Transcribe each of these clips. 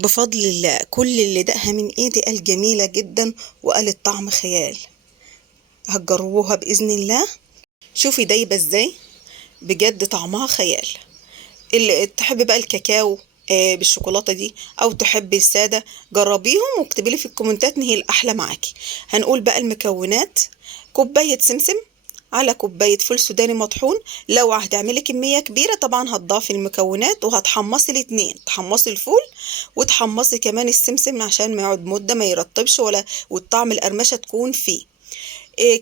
بفضل الله كل اللي دقها من ايدي قال جميلة جدا وقال الطعم خيال. هتجربوها بإذن الله. شوفي دايبة ازاي، بجد طعمها خيال. اللي تحب بقى الكاكاو بالشوكولاتة دي او تحبي السادة، جربيهم واكتبي لي في الكومنتات ان هي الاحلى معاكي. هنقول بقى المكونات: كوباية سمسم على كوباية فول سوداني مطحون. لو هتعملي كمية كبيرة طبعا هتضافي المكونات وهتحمصي الاتنين، تحمصي الفول وتحمصي كمان السمسم عشان ما يقعد مدة ما يرطبش ولا والطعم القرمشة تكون فيه.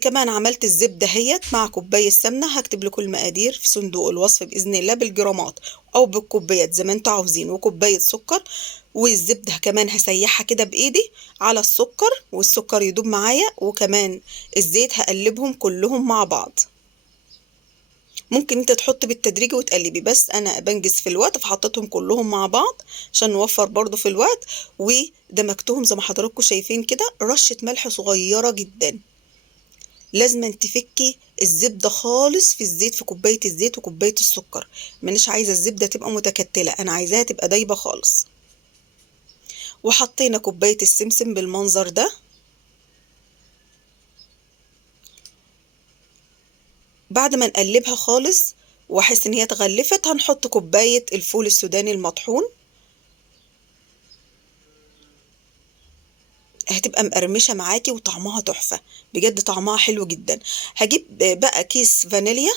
كمان عملت الزبدة هيت مع كوباية سمنة. هكتب لكم المقادير في صندوق الوصف بإذن الله بالجرامات أو بالكوبايات زي ما انتوا عاوزين، وكوباية سكر. والزبدة كمان هسيحها كده بإيدي على السكر والسكر يدوب معايا، وكمان الزيت هقلبهم كلهم مع بعض. ممكن انت تحط بالتدريج وتقلبي، بس انا بنجز في الوقت فحطيتهم كلهم مع بعض عشان نوفر برضو في الوقت. ودمجتهم زي ما حضراتكم شايفين كده، رشة ملح صغيرة جدا. لازم تفكي الزبدة خالص في الزيت، في كوباية الزيت وكوباية السكر. مانيش عايزة الزبدة تبقى متكتلة، انا عايزاها تبقى دايبة خالص. وحطينا كوباية السمسم بالمنظر ده. بعد ما نقلبها خالص واحس ان هي اتغلفت، هنحط كوباية الفول السوداني المطحون. هتبقى مقرمشة معاكي وطعمها تحفة، بجد طعمها حلو جدا. هجيب بقى كيس فانيليا.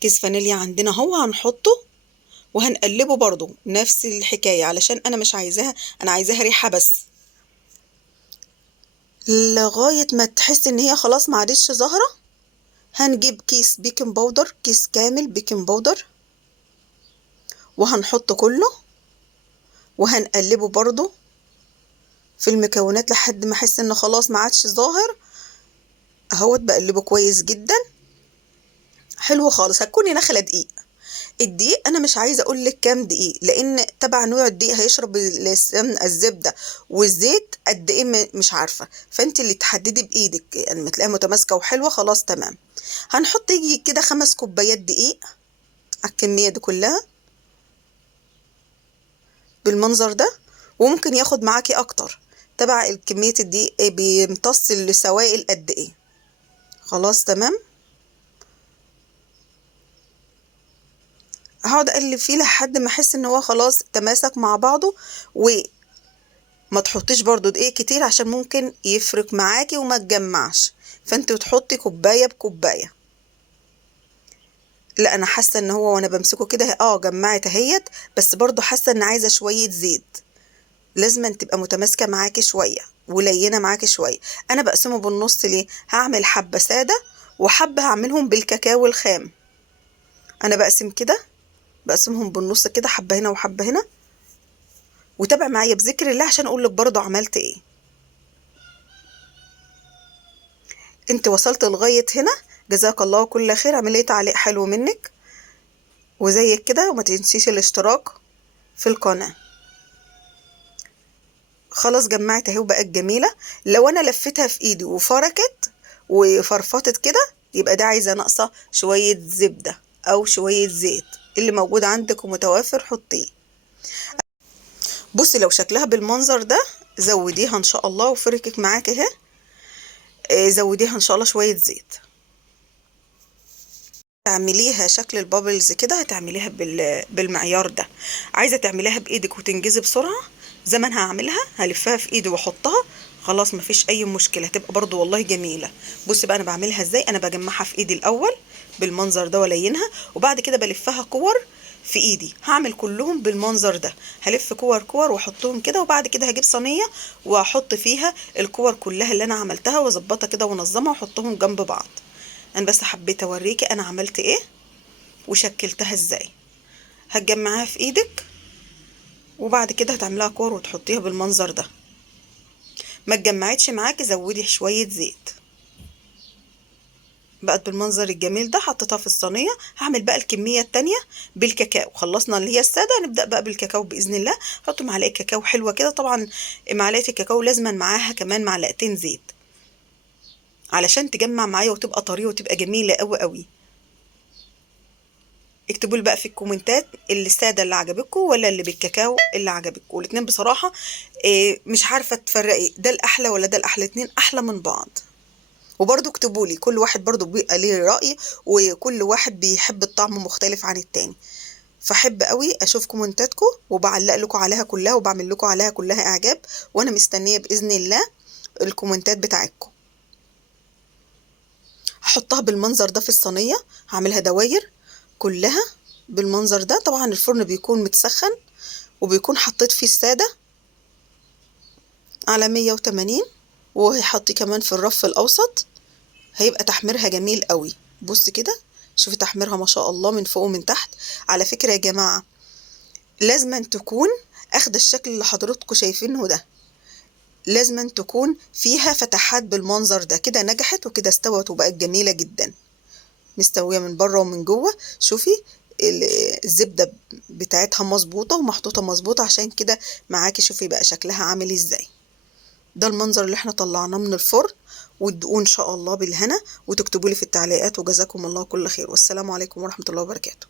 كيس فانيليا عندنا هو هنحطه وهنقلبه برضو نفس الحكاية، علشان انا مش عايزاها، انا عايزاها ريحة بس، لغاية ما تحس ان هي خلاص ما عادش ظاهرة. هنجيب كيس بيكنج باودر، كيس كامل بيكنج باودر، وهنحطه كله وهنقلبه برضو في المكونات لحد ما احس ان خلاص ما عادش ظاهر. اهوت بقلبه كويس جدا، حلو خالص. هتكوني نخلة دقيق. الدقيق انا مش عايزه اقول لك كام دقيق، لان تبع نوع الدقيق هيشرب الزبده والزيت قد ايه مش عارفه، فانت اللي تحددي بايدك. يعني لما تلاقيها متماسكه وحلوه خلاص تمام. هنحط يجي كده 5 كوبايات دقيق على الكميه دي كلها بالمنظر ده. وممكن ياخد معاكي اكتر، تبع كميه الدقيق بيمتص السوائل قد ايه. خلاص تمام. هقعد اقلب فيه لحد ما احس ان هو خلاص تماسك مع بعضه. وما تحطيش برضو دقيق كتير عشان ممكن يفرق معاكي وما تجمعش، فانت بتحطي كوبايه بكوبايه. لا انا حاسه ان هو وانا بمسكه كده جمعت اهيت، بس برضو حاسه ان عايزه شويه زيت. لازم أن تبقى متماسكه معاكي شويه ولينه معاكي شويه. انا بقسمه بالنص ليه؟ هعمل حبه ساده وحبه هعملهم بالكاكاو الخام. انا بقسم كده، بقسمهم بالنص كده، حبه هنا وحبه هنا. وتابع معايا بذكر الله عشان اقول لك برضو عملت ايه. انت وصلت لغايه هنا، جزاك الله كل خير. عمليه تعليق حلو منك وزيك كده، وما تنسيش الاشتراك في القناه. خلاص جمعت اهي وبقت جميله. لو انا لفتها في ايدي وفركت وفرفطت كده، يبقى ده عايزه ناقصه شويه زبده او شويه زيت. اللي موجود عندك ومتوافر حطيه. بصي لو شكلها بالمنظر ده زوديها ان شاء الله، وفركت معاك اهي. زوديها ان شاء الله شويه زيت. تعمليها شكل البابلز كده، هتعمليها بالمعيار ده. عايزه تعمليها بايدك وتنجزي بسرعه زي ما انا هعملها، هلفها في ايدي واحطها. خلاص مفيش اي مشكله، هتبقى برضو والله جميله. بصي بقى انا بعملها ازاي. انا بجمعها في ايدي الاول بالمنظر ده والينها، وبعد كده بلفها كور في ايدي. هعمل كلهم بالمنظر ده، هلف كور كور واحطهم كده، وبعد كده هجيب صينيه واحط فيها الكور كلها اللي انا عملتها واظبطها كده وانظمها واحطهم جنب بعض. انا بس حبيت اوريكي انا عملت ايه وشكلتها ازاي. هتجمعيها في ايدك وبعد كده هتعملها كور وتحطيها بالمنظر ده. ما اتجمعتش معاكي زودي شوية زيت. بقت بالمنظر الجميل ده، حطيتها في الصينية. هعمل بقى الكمية التانية بالكاكاو. خلصنا اللي هي السادة، هنبدأ بقى بالكاكاو بإذن الله. حطوا معلقة كاكاو حلوة كده. طبعا معلقة الكاكاو لازما معاها كمان معلقتين زيت علشان تجمع معايا وتبقى طرية وتبقى جميلة قوي قوي. اكتبوا لي بقى في الكومنتات اللي الساده اللي عجبكم ولا اللي بالكاكاو اللي عجبكم. والاتنين بصراحه مش عارفه تفرقي ده الاحلى ولا ده الاحلى، الاتنين احلى من بعض. وبرضو اكتبوا لي، كل واحد برضو بيبقى ليه رأي، وكل واحد بيحب الطعم مختلف عن التاني. فحب قوي اشوف كومنتاتكم وبعلق لكم عليها كلها وبعمل لكم عليها كلها اعجاب، وانا مستنيه باذن الله الكومنتات بتاعتكم. هحطها بالمنظر ده في الصينيه، هعملها دواير كلها بالمنظر ده. طبعا الفرن بيكون متسخن وبيكون حطيت فيه الساده على 180، وهيحط كمان في الرف الاوسط، هيبقى تحميرها جميل قوي. بص كده، شوفي تحميرها ما شاء الله من فوق ومن تحت. على فكرة يا جماعة لازم تكون اخد الشكل اللي حضراتكم شايفينه ده، لازم تكون فيها فتحات بالمنظر ده. كده نجحت وكده استوت وبقت جميلة جدا، مستوية من بره ومن جوه. شوفي الزبدة بتاعتها مظبوطة ومحطوطة مظبوطة، عشان كده معاكي. شوفي بقى شكلها عامل ازاي. ده المنظر اللي احنا طلعناه من الفرن، وتدوقوه ان شاء الله بالهنا، وتكتبوا لي في التعليقات. وجزاكم الله كل خير، والسلام عليكم ورحمة الله وبركاته.